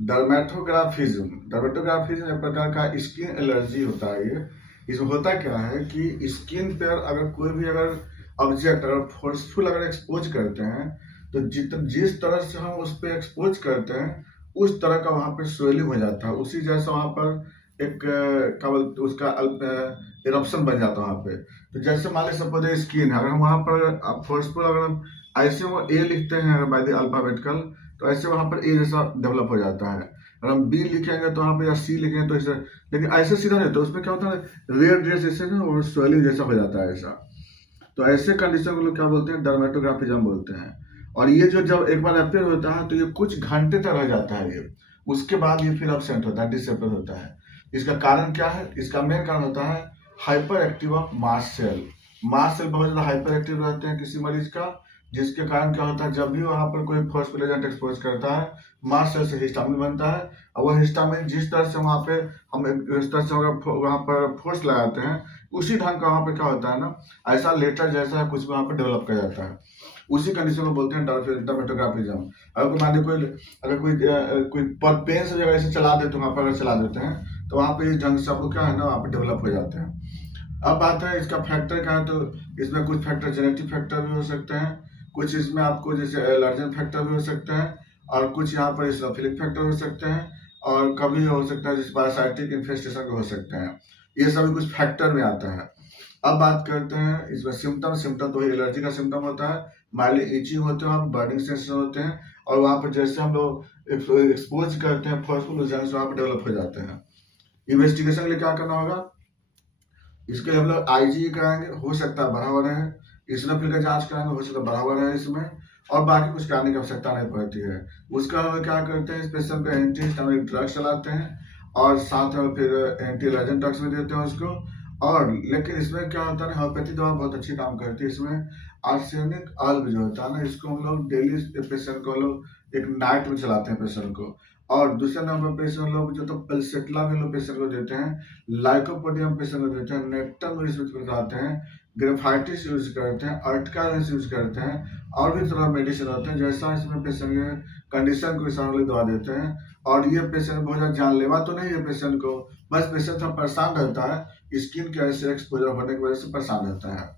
डर्मेटोग्राफिज्म एक प्रकार का स्किन एलर्जी होता है ये। इसमें होता क्या है कि स्किन पर अगर कोई भी अगर ऑब्जेक्ट अगर फोर्सफुल अगर एक्सपोज करते हैं, तो जिस तरह से हम उस पर एक्सपोज करते हैं उस तरह का वहाँ पे स्वेलिंग हो जाता है, उसी जैसा वहाँ पर एक क्या बोलते उसका इरप्शन बन जाता है वहाँ पे। तो जैसे मान लीजिए सपोज स्किन है, अगर हम वहाँ पर फोर्सफुल अगर हम ऐसे वो ए लिखते हैं अगर बाय द अल्फाबेटिकल, तो ऐसे वहाँ पर ए जैसा डेवलप हो जाता है। अगर हम बी लिखेंगे तो वहाँ पर या सी लिखेंगे तो ऐसे, लेकिन ऐसे सीधा नहीं, तो उसमें क्या होता है रेड रेड जैसे ना वो स्वेलिंग जैसा हो जाता है ऐसा। तो ऐसे कंडीशन को लोग क्या बोलते हैं, डर्मेटोग्राफिज्म बोलते हैं। और ये जो जब एक बार अपेयर होता है तो ये कुछ घंटे तक रह जाता है ये, उसके बाद ये फिर अब्सेंट होता है, डिसअपेयर होता है। इसका कारण क्या है? इसका मेन कारण होता है hyper active of mast cell. Mast cell बहुत ज्यादा हाइपर एक्टिव रहते हैं किसी मरीज का, जिसके कारण क्या होता है जब भी वहां पर कोई फोर्सफुल एजेंट एक्सपोज करता है, मास्ट सेल से हिस्टामिन बनता है, और वह हिस्टामिन जिस तरह से वहां पे हम इस तरह से वहां पर फोर्स लगाते हैं, उसी ढंग का वहां पर क्या होता है ना, ऐसा लेटर जैसा कुछ वहां पर डेवलप कर जाता है। उसी कंडीशन को बोलते हैं डर्मेटोग्राफिज्म। अगर मान लीजिए कोई पेन से जगह ऐसे चला देते हैं, वहां पर अगर चला देते हैं तो वहां पे इस ढंग से आपको क्या है ना, वहां पे डेवलप हो जाते हैं। अब बात है इसका फैक्टर का है, तो इसमें कुछ फैक्टर जेनेटिक फैक्टर भी हो सकते हैं, कुछ इसमें आपको जैसे एलर्जन फैक्टर भी हो सकते हैं, और कुछ यहाँ पर इसोफिलिक फैक्टर हो सकते हैं, और कभी हो सकता है जैसे पैरासाइटिक इन्फेस्टेशन हो सकते हैं। ये सभी कुछ फैक्टर में आता है। अब बात करते हैं इसमें सिम्टम तो एलर्जी का सिम्टम होता है, माइल्ड इचिंग होते हैं, बर्निंग सेंसेशन होते हैं, और वहाँ पर जैसे हम लोग एक्सपोज करते हैं फोर्सफुल एजेंट्स वहाँ पर डेवलप हो जाते हैं। इन्वेस्टिगेशन के लिए क्या करना होगा? इसके लिए हम लोग आईजी कराएंगे, हो सकता है बराबर है, इसनोफिल का जांच कराएंगे, हो सकता है बराबर है इसमें, और बाकी कुछ कराने की आवश्यकता नहीं पड़ती है। उसका हम क्या करते हैं, स्पेशल पे एंटी हिस्टामिनिक ड्रग्स चलाते हैं, और साथ में फिर एंटी एलर्जन ड्रग्स भी देते हैं उसको। और लेकिन इसमें क्या होता है, होम्योपैथी दवा बहुत अच्छी काम करती है इसमें। आर्सेनिक अल्ब जो होता है ना, इसको हम लोग डेली पेशेंट को लोग एक नाइट में चलाते हैं पेशेंट को। और दूसरे नंबर पेशेंट लोग जो तो पेल्सेटला भी लोग पेशेंट को देते हैं, लाइकोपोडियम पेशेंट को देते हैं, नेक्टम यूज करते हैं, ग्रेफाइटिस यूज करते हैं, अर्टिका यूज करते हैं, और भी तरह मेडिसिन होते हैं। जैसा इसमें पेशेंट के कंडीशन को हिसाब से दवा देते हैं। और ये पेशेंट बहुत ज़्यादा जानलेवा तो नहीं है पेशेंट को, बस पेशेंट थोड़ा परेशान रहता है, स्किन के ऐसे एक्सपोजर होने की वजह से परेशान रहता है।